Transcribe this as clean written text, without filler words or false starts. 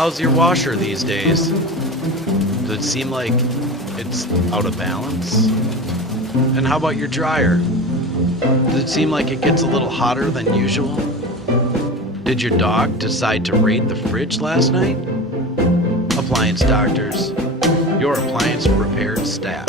How's your washer these days? Does it seem like it's out of balance? And how about your dryer? Does it seem like it gets a little hotter than usual? Did your dog decide to raid the fridge last night? Appliance Doctors, your appliance repair staff.